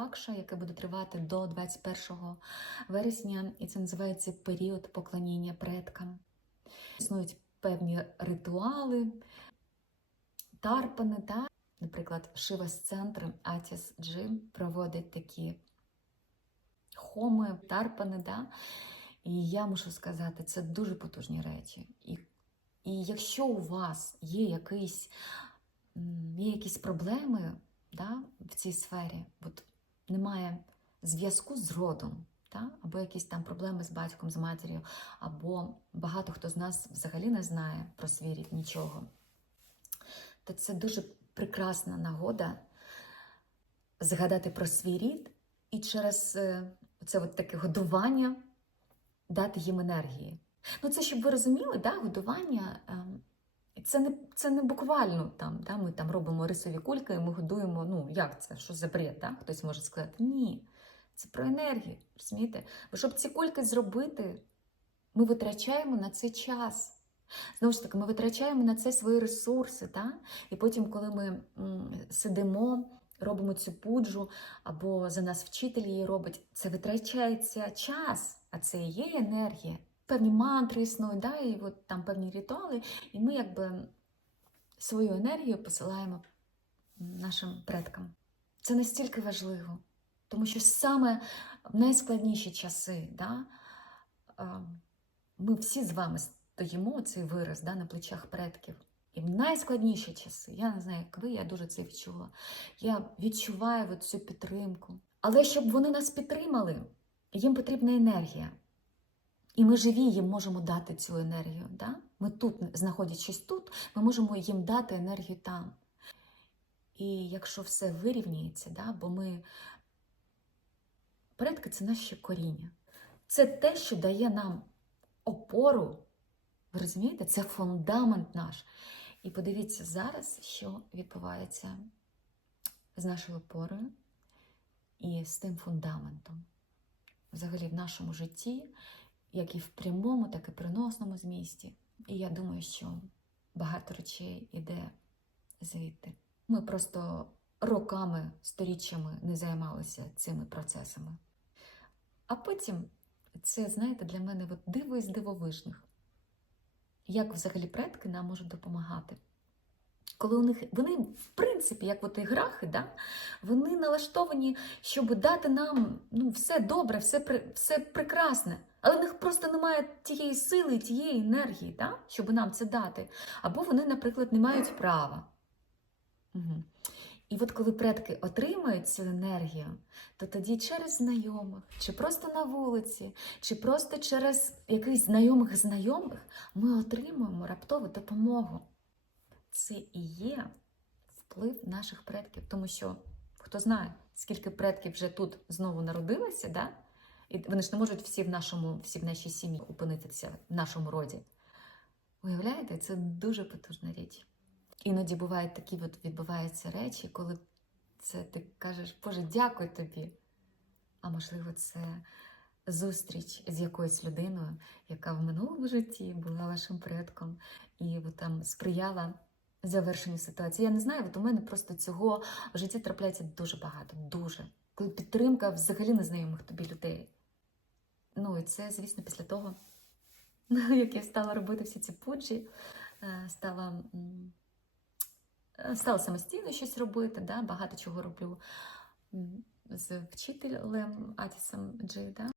Пакша, яке буде тривати до 21 вересня, і це називається період поклоніння предкам. Існують певні ритуали, тарпани, та? наприклад, Шивас центр Атіс Джим проводить такі хоми, тарпани. Да? І я мушу сказати, це дуже потужні речі. І, і якщо у вас є якийсь, є якісь проблеми да, в цій сфері, от немає зв'язку з родом, та? або якісь там проблеми з батьком, з матір'ю, або багато хто з нас взагалі не знає про свій рід нічого, то це дуже прекрасна нагода згадати про свій рід і через е, це от таке годування дати їм енергії. Ну, це щоб ви розуміли, да, годування ем, це не, це не буквально там, да, ми там робимо рисові кульки і ми годуємо. Ну, як це? Що за бред? Да? Хтось може сказати, ні, це про енергію. розумієте? Бо щоб ці кульки зробити, ми витрачаємо на це час. Знову ж таки, ми витрачаємо на це свої ресурси. Да? І потім, коли ми сидимо, робимо цю пуджу, або за нас вчитель її робить, це витрачається час, а це і є енергія. Певні мантри існують, да? і от там певні ритуали, і ми якби свою енергію посилаємо нашим предкам. Це настільки важливо, тому що саме в найскладніші часи, да, ми всі з вами стоїмо цей вираз да, на плечах предків. І в найскладніші часи, я не знаю, як ви, я дуже це відчула. Я відчуваю цю підтримку. Але щоб вони нас підтримали, їм потрібна енергія. І ми живі їм можемо дати цю енергію. Да? Ми тут, знаходячись тут, ми можемо їм дати енергію там. І якщо все вирівнюється, да, бо ми предки це наше коріння. Це те, що дає нам опору. Ви розумієте? Це фундамент наш. І подивіться зараз, що відбувається з нашою опорою і з тим фундаментом. Взагалі в нашому житті, як і в прямому, так і переносному змісті. І я думаю, що багато речей іде звідти. Ми просто роками, сторіччями не займалися цими процесами. А потім це, знаєте, для мене от диво із дивовижних. Як взагалі предки нам можуть допомагати? Коли у них вони, в принципі, як от і грахи, да? вони налаштовані, щоб дати нам ну, все добре, все, все прекрасне. Але в них просто немає тієї сили, тієї енергії, да? щоб нам це дати. Або вони, наприклад, не мають права. Угу. І от коли предки отримають цю енергію, то тоді через знайомих, чи просто на вулиці, чи просто через якихось знайомих знайомих ми отримуємо раптову допомогу. Це і є вплив наших предків, тому що хто знає, скільки предків вже тут знову народилося, да? і вони ж не можуть всі в нашому, всі в нашій сім'ї опинитися в нашому роді. Уявляєте, це дуже потужна річ. Іноді бувають такі от відбуваються речі, коли це ти кажеш, Боже, дякую тобі. А можливо, це зустріч з якоюсь людиною, яка в минулому житті була вашим предком, і там сприяла завершенню ситуації. Я не знаю, от у мене просто цього в житті трапляється дуже багато, дуже. Коли підтримка взагалі незнайомих тобі людей. Ну і це, звісно, після того, як я стала робити всі ці пуджі, е, стала. е, Стала самостійно щось робити, да? багато чого роблю з вчителем Атісом Джей. Да?